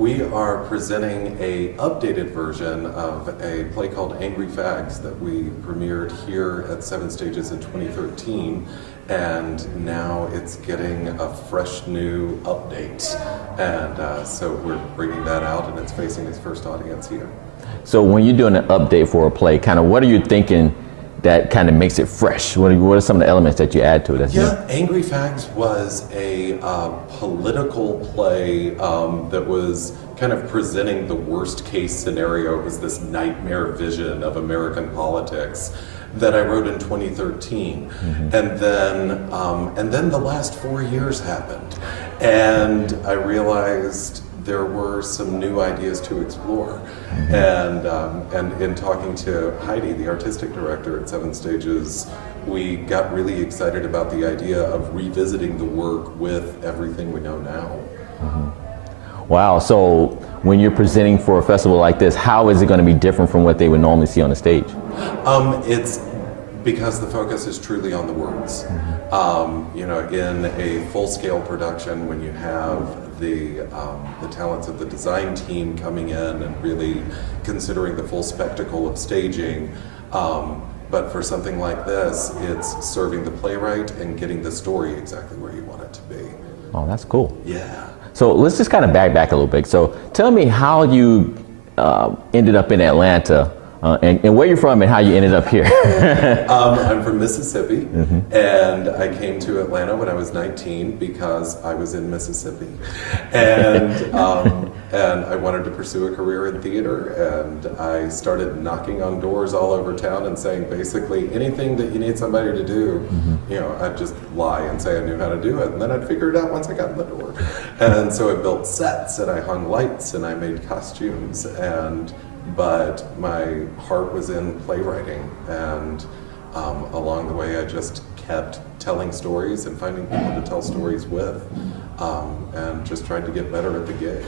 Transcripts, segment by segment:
We are presenting a updated version of a play called Angry Fags that we premiered here at Seven Stages in 2013, and now it's getting a fresh new update. And so we're bringing that out, and it's facing its first audience here. So when you're doing an update for a play, kind of what are you thinking that kind of makes it fresh? What are some of the elements that you add to it? Angry Fags was a political play that was kind of presenting the worst case scenario. It was this nightmare vision of American politics that I wrote in 2013. Mm-hmm. And then the last 4 years happened, and I realized there were some new ideas to explore. Mm-hmm. And in talking to Heidi, the artistic director at Seven Stages, we got really excited about the idea of revisiting the work with everything we know now. Mm-hmm. Wow, so when you're presenting for a festival like this, how is it going to be different from what they would normally see on the stage? It's because the focus is truly on the words. Mm-hmm. In a full-scale production, when you have the talents of the design team coming in and really considering the full spectacle of staging, but for something like this, it's serving the playwright and getting the story exactly where you want it to be. Oh, that's cool. Yeah. So let's just kind of back a little bit. So tell me how you ended up in Atlanta. And where you're from and how you ended up here. I'm from Mississippi, mm-hmm. and I came to Atlanta when I was 19 because I was in Mississippi. And I wanted to pursue a career in theater, and I started knocking on doors all over town and saying basically anything that you need somebody to do, mm-hmm. I'd just lie and say I knew how to do it, and then I'd figure it out once I got in the door. And so I built sets, and I hung lights, and I made costumes, but my heart was in playwriting, and along the way I just kept telling stories and finding people to tell stories with, and just tried to get better at the gig.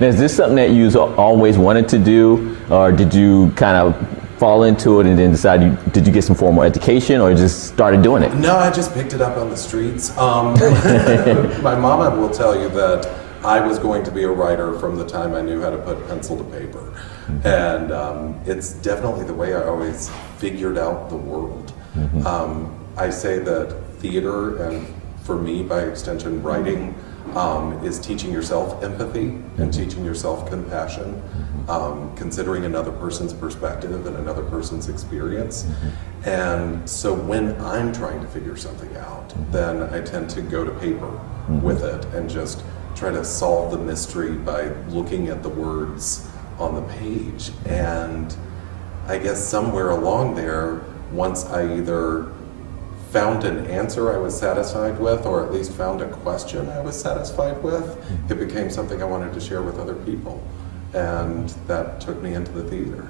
Now, is this something that you always wanted to do, or did you kind of fall into it and then decide did you get some formal education or just started doing it? No, I just picked it up on the streets. My mama will tell you that I was going to be a writer from the time I knew how to put pencil to paper. Mm-hmm. And it's definitely the way I always figured out the world. Mm-hmm. I say that theater, and for me, by extension, writing, is teaching yourself empathy and teaching yourself compassion, considering another person's perspective and another person's experience. Mm-hmm. And so when I'm trying to figure something out, then I tend to go to paper with it and just try to solve the mystery by looking at the words on the page. And I guess somewhere along there, once I either found an answer I was satisfied with, or at least found a question I was satisfied with, it became something I wanted to share with other people. And that took me into the theater.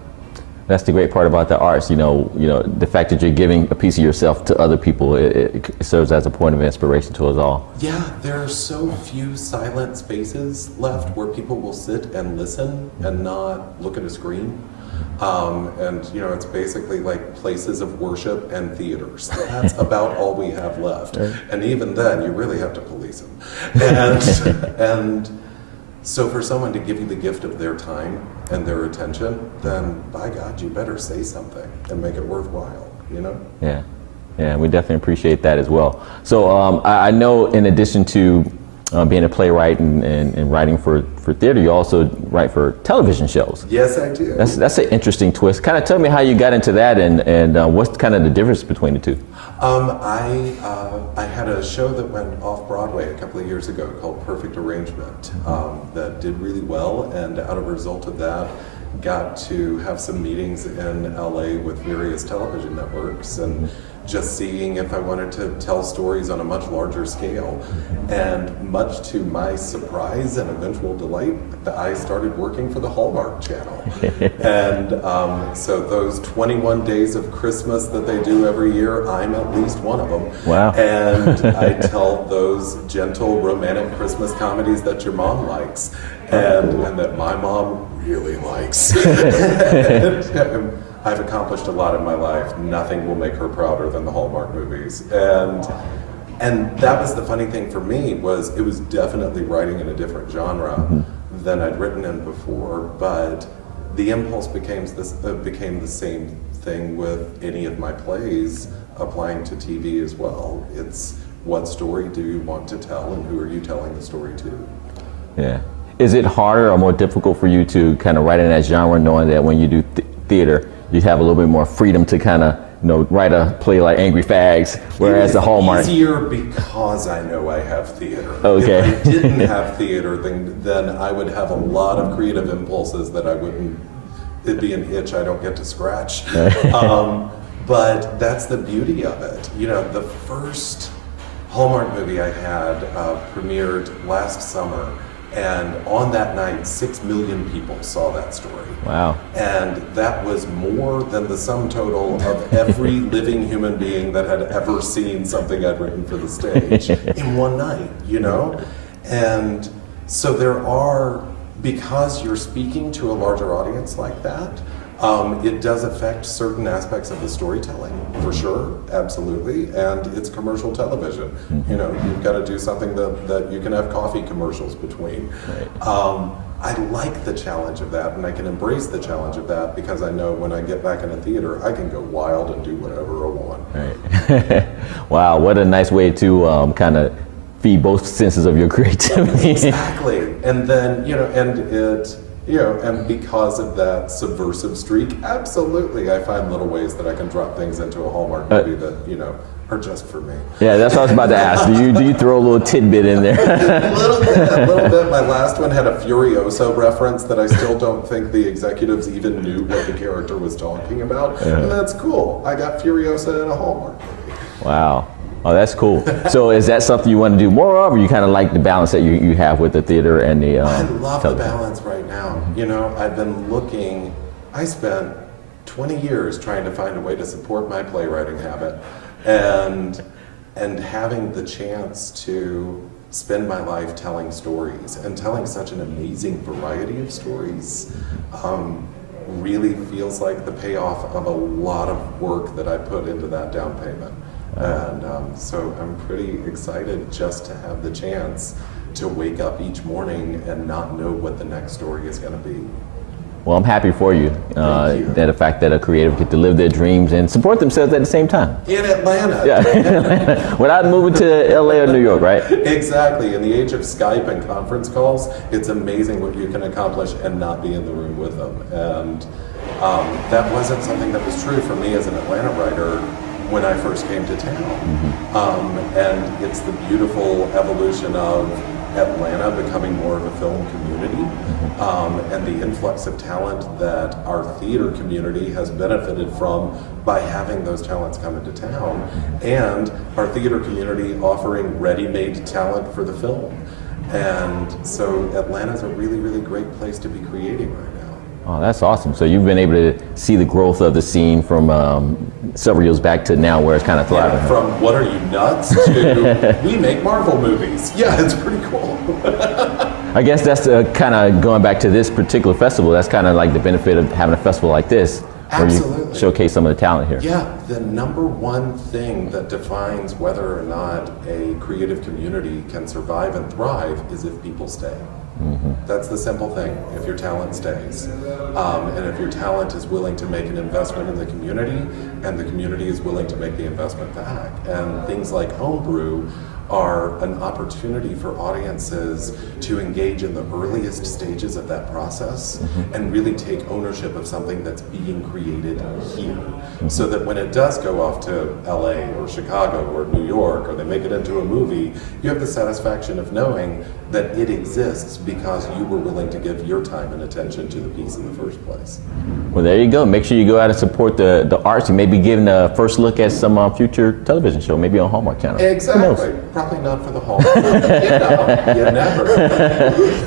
That's the great part about the arts, the fact that you're giving a piece of yourself to other people, it serves as a point of inspiration to us all. Yeah, there are so few silent spaces left where people will sit and listen and not look at a screen. It's basically like places of worship and theaters. That's about all we have left. And even then, you really have to police them. And so for someone to give you the gift of their time and their attention, then by God, you better say something and make it worthwhile, Yeah, we definitely appreciate that as well. So I know in addition to being a playwright and writing for theater, you also write for television shows. Yes, I do. That's an interesting twist. Kind of tell me how you got into that and what's kind of the difference between the two? I had a show that went off Broadway a couple of years ago called Perfect Arrangement that did really well, and out of a result of that, got to have some meetings in LA with various television networks and just seeing if I wanted to tell stories on a much larger scale. And much to my surprise and eventual delight, I started working for the Hallmark Channel. And so those 21 days of Christmas that they do every year, I'm at least one of them. Wow. And I tell those gentle romantic Christmas comedies that your mom likes and that my mom really likes. I've accomplished a lot in my life. Nothing will make her prouder than the Hallmark movies. And that was the funny thing for me, was it was definitely writing in a different genre, than I'd written in before, but the impulse became the same thing with any of my plays applying to TV as well. It's what story do you want to tell and who are you telling the story to? Yeah. Is it harder or more difficult for you to kind of write in that genre, knowing that when you do theater, you have a little bit more freedom to kind of, write a play like Angry Fags, whereas the Hallmark? It's easier because I know I have theater. Okay. If I didn't have theater, then I would have a lot of creative impulses that it'd be an itch I don't get to scratch. But that's the beauty of it. The first Hallmark movie I had premiered last summer, and on that night, 6 million people saw that story. Wow. And that was more than the sum total of every living human being that had ever seen something I'd written for the stage in one night, And so because you're speaking to a larger audience like that, it does affect certain aspects of the storytelling, for sure, absolutely, and it's commercial television. You've got to do something that you can have coffee commercials between. Right. I like the challenge of that, and I can embrace the challenge of that because I know when I get back in a theater, I can go wild and do whatever I want. Right. Wow, what a nice way to kind of feed both senses of your creativity. Exactly, and then, and because of that subversive streak, absolutely, I find little ways that I can drop things into a Hallmark movie that, are just for me. Yeah, that's what I was about to ask. Do you throw a little tidbit in there? A little bit. My last one had a Furioso reference that I still don't think the executives even knew what the character was talking about, and that's cool. I got Furiosa in a Hallmark movie. Wow. Oh, that's cool. So is that something you want to do more of, or you kind of like the balance that you have with the theater and the I love television? The balance right now. I've been looking, I spent 20 years trying to find a way to support my playwriting habit, and having the chance to spend my life telling stories and telling such an amazing variety of stories really feels like the payoff of a lot of work that I put into that down payment. And so I'm pretty excited just to have the chance to wake up each morning and not know what the next story is going to be. Well, I'm happy for you. Thank you. That the fact that a creative get to live their dreams and support themselves at the same time. In Atlanta. Yeah, without moving to LA or New York, right? Exactly. In the age of Skype and conference calls, it's amazing what you can accomplish and not be in the room with them. And that wasn't something that was true for me as an Atlanta writer when I first came to town. And it's the beautiful evolution of Atlanta becoming more of a film community, and the influx of talent that our theater community has benefited from by having those talents come into town, and our theater community offering ready-made talent for the film. And so Atlanta's a really, really great place to be creating right now. Oh, that's awesome. So you've been able to see the growth of the scene from several years back to now where it's kind of thriving. Yeah, from what are you nuts to we make Marvel movies. Yeah, it's pretty cool. I guess that's kind of going back to this particular festival. That's kind of like the benefit of having a festival like this. Absolutely. Where you showcase some of the talent here. Yeah, the number one thing that defines whether or not a creative community can survive and thrive is if people stay. That's the simple thing, if your talent stays. And if your talent is willing to make an investment in the community, and the community is willing to make the investment back. And things like Homebrew are an opportunity for audiences to engage in the earliest stages of that process and really take ownership of something that's being created here. So that when it does go off to LA or Chicago or New York, or they make it into a movie, you have the satisfaction of knowing that it exists because you were willing to give your time and attention to the piece in the first place. Well, there you go. Make sure you go out and support the arts. You may be giving a first look at some future television show, maybe on Hallmark Channel. Exactly. Probably not for the Hallmark. You never.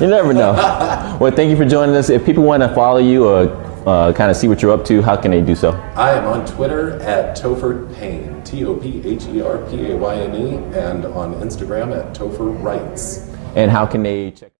You never know. Well, thank you for joining us. If people want to follow you or kind of see what you're up to, how can they do so? I am on Twitter at Topher Payne, TOPHERPAYNE, and on Instagram at Topher Writes. And how can they check